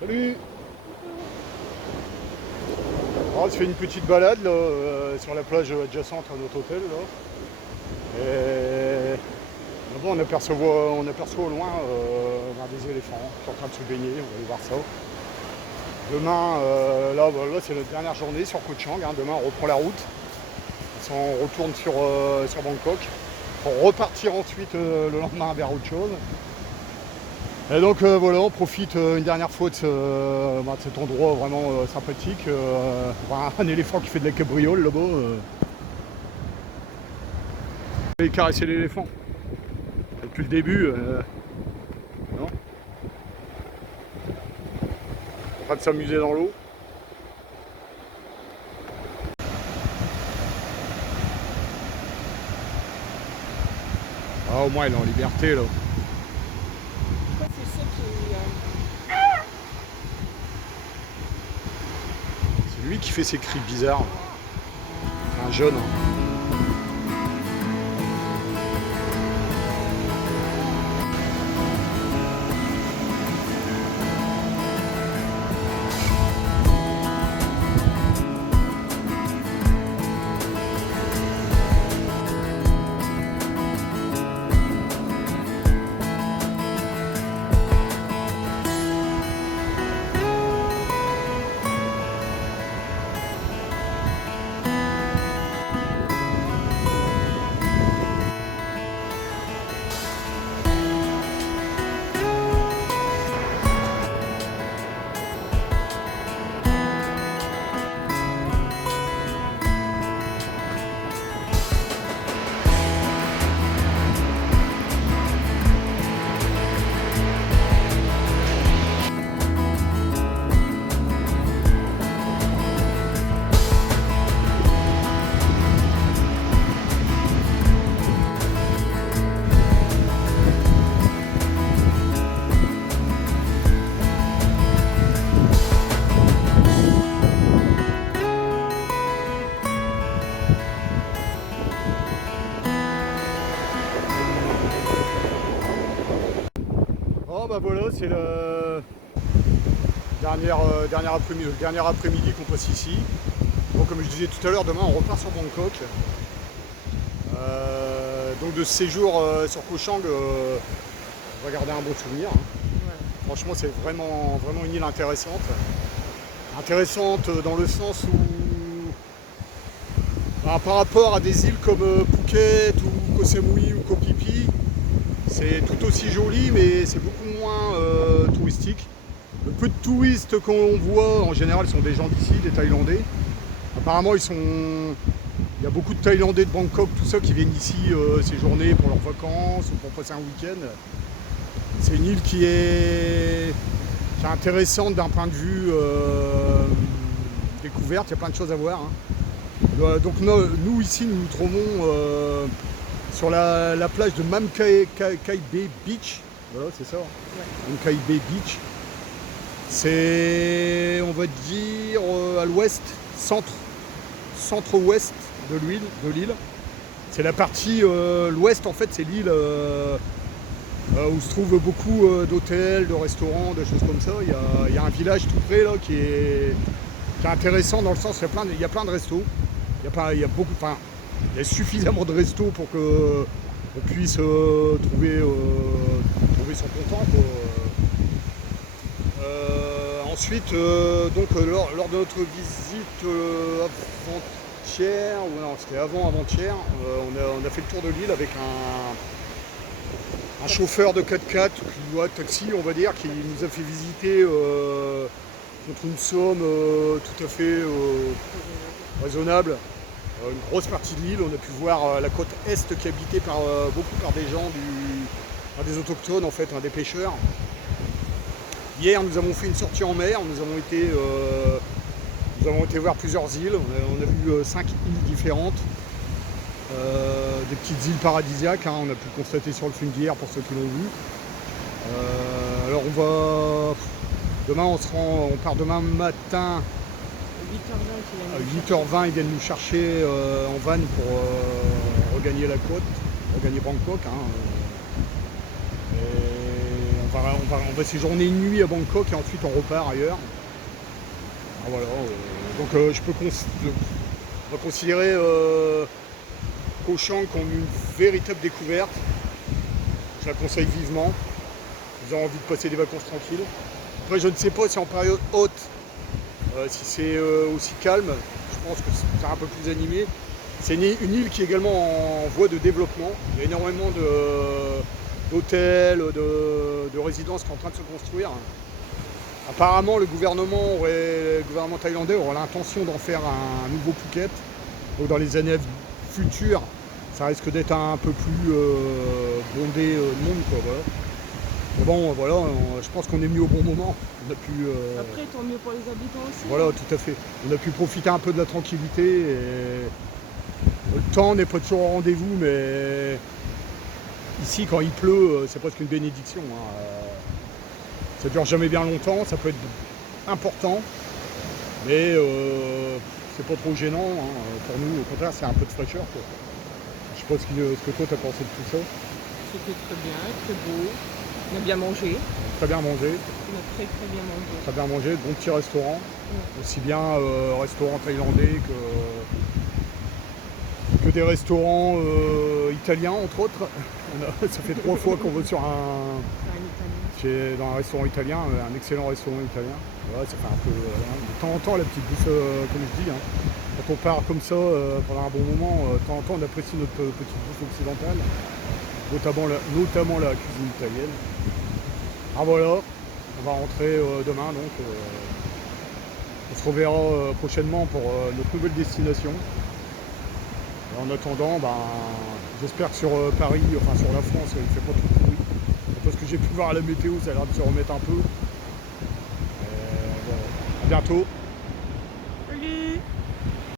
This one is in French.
Salut. On se fait une petite balade là, sur la plage adjacente à notre hôtel. Là. Et bon, on aperçoit au loin des éléphants qui sont en train de se baigner, on va aller voir ça. Demain, là c'est notre dernière journée sur Koh Chang. Demain on reprend la route. On retourne sur Bangkok pour repartir ensuite le lendemain vers autre chose. Et donc voilà, on profite une dernière fois de cet endroit vraiment sympathique. Un éléphant qui fait de la cabriole là-bas. Et caresser l'éléphant. Depuis le début, non, en train de s'amuser dans l'eau. Ah, au moins il est en liberté là. C'est lui qui fait ces cris bizarres. C'est un jeune. Oh bah voilà, c'est le dernier après-midi qu'on passe ici. Bon, comme je disais tout à l'heure, demain on repart sur Bangkok. Donc de ce séjour sur Koh Chang, on va garder un bon souvenir. Ouais. Franchement, c'est vraiment une île intéressante. Intéressante dans le sens où, par rapport à des îles comme Phuket ou Koh Samui ou Koh Phi Phi, c'est tout aussi joli, mais c'est beaucoup moins touristique. Le peu de touristes qu'on voit, en général, sont des gens d'ici, des Thaïlandais. Apparemment, il y a beaucoup de Thaïlandais de Bangkok, tout ça, qui viennent ici séjourner pour leurs vacances ou pour passer un week-end. C'est une île qui est intéressante d'un point de vue découverte. Il y a plein de choses à voir. Donc nous, ici, nous nous trouvons sur la plage de Mam Kai Bay Beach. Voilà, c'est ça. Ouais. Mam Kai Bay Beach. C'est, on va dire, à l'ouest, centre-ouest de l'île. C'est la partie, l'ouest en fait, c'est l'île où se trouvent beaucoup d'hôtels, de restaurants, de choses comme ça. Il y a un village tout près là qui est intéressant dans le sens, il y a plein de restos. Il y a suffisamment de restos pour qu'on puisse trouver son comptant. Ensuite, lors de notre visite avant-hier, ou non, c'était avant-hier, on a fait le tour de l'île avec un chauffeur de 4x4, taxi, on va dire, qui nous a fait visiter contre une somme tout à fait raisonnable. Une grosse partie de l'île, on a pu voir la côte est qui est habitée beaucoup par des gens, des autochtones en fait, des pêcheurs. Hier, nous avons fait une sortie en mer, nous avons été voir plusieurs îles, on a vu 5 îles différentes, des petites îles paradisiaques, on a pu le constater sur le Funguière pour ceux qui l'ont vu. Alors on part demain matin. 8h20, ils viennent nous chercher en van pour regagner la côte, regagner Bangkok. Et on va séjourner une nuit à Bangkok et ensuite on repart ailleurs. Ah, voilà, donc on va considérer Koh Chang comme une véritable découverte. Je la conseille vivement. Vous avez envie de passer des vacances tranquilles. Après, je ne sais pas si en période haute, si c'est aussi calme. Je pense que c'est un peu plus animé. C'est une île qui est également en voie de développement. Il y a énormément d'hôtels, de résidences qui sont en train de se construire. Apparemment, le gouvernement thaïlandais aura l'intention d'en faire un nouveau Phuket. Donc dans les années futures, ça risque d'être un peu plus bondé de monde, quoi, voilà. Mais bon, voilà, je pense qu'on est venu au bon moment. On a pu, Après, tant mieux pour les habitants aussi. voilà, tout à fait. On a pu profiter un peu de la tranquillité. Et le temps n'est pas toujours au rendez-vous, mais ici, quand il pleut, c'est presque une bénédiction, hein. Ça dure jamais bien longtemps, ça peut être important, mais c'est pas trop gênant, hein. Pour nous, au contraire, c'est un peu de fraîcheur, quoi. Je sais pas ce que toi t'as pensé de tout ça. C'était très bien, très beau. On a bien mangé. Très bien mangé, On a très bien mangé. très bien mangé, bon petit restaurant, aussi bien restaurant thaïlandais que des restaurants italiens, entre autres. Ça fait 3 fois qu'on va sur dans un restaurant italien, un excellent restaurant italien. Voilà, ça fait un peu de temps en temps la petite bouffe, comme je dis, hein. Quand on part comme ça pendant un bon moment, de temps en temps on apprécie notre petite bouffe occidentale, notamment la cuisine italienne. Ah, voilà, on va rentrer demain, donc on se reverra prochainement pour notre nouvelle destination. Et en attendant, j'espère que sur Paris, enfin sur la France, il ne fait pas trop de bruit. Parce que j'ai pu voir à la météo, ça a l'air de se remettre un peu. Voilà. À bientôt.